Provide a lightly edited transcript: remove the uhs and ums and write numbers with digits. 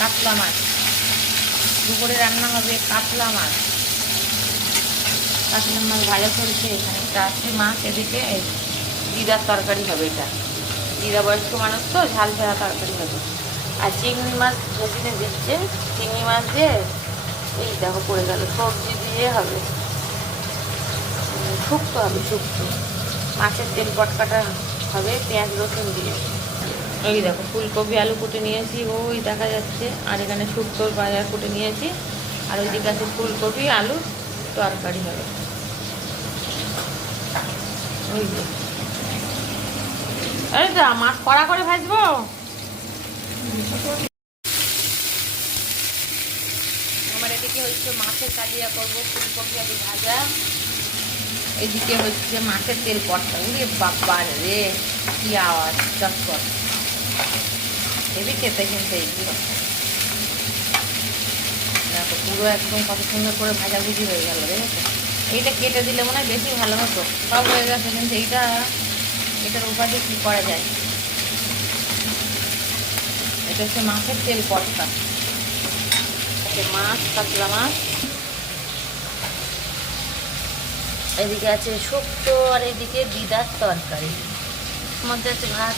কাতলা মাছ, দুপুরে রান্না হবে কাতলা মাছ। কাতলা মাছ ভাজা চলছে, এখানে চারটে মাছ, এদিকে দিদার তরকারি হবে। এটা দিদা বয়স্ক মানুষ তো, ঝাল ঝাড়া তরকারি হবে। আর চিংড়ি মাছ ভেজিনে দিচ্ছে, চিংড়ি মাছ দিয়ে এই দেখো পড়ে গেল, সবজি দিয়ে হবে, শুক্তো হবে, শুক্তো। মাছের তেল পটকাটা হবে পেঁয়াজ রসুন দিয়ে। এই দেখো ফুলকপি আলু কুটে নিয়েছি, ওই দেখা যাচ্ছে। আর এখানে শুক্তোর বাজার কুটে নিয়েছি। আর ওইদিকে আছে ফুলকপি আলু তরকারি হবে। ওই যে এই তো মাছ কড়া করে ভাজবো। আমার এদিকে হচ্ছে মাছের কালিয়া করবো, ফুলকপি আলু ভাজা। এদিকে হচ্ছে মাছের তেল পটকা। উড়ে বাবা রে, কি আওয়াজ, চটপট হেবি খেতে। কিন্তু এইগুলো দেখো পুরো একদম কত সুন্দর করে ভাজাভুজি হয়ে গেল, দেখেছো? এইটা কেটে দিলে মনে হয় বেশি ভালো হতো। সব হয়ে গেছে, কিন্তু এটার উপায় কি করা যায়? এটা হচ্ছে মাছের তেল পটকা, মাছ, কাতলা মাছ। এদিকে আছে শুক্তো, আর এদিকে দিদার তরকারি, মধ্যে আছে ভাত।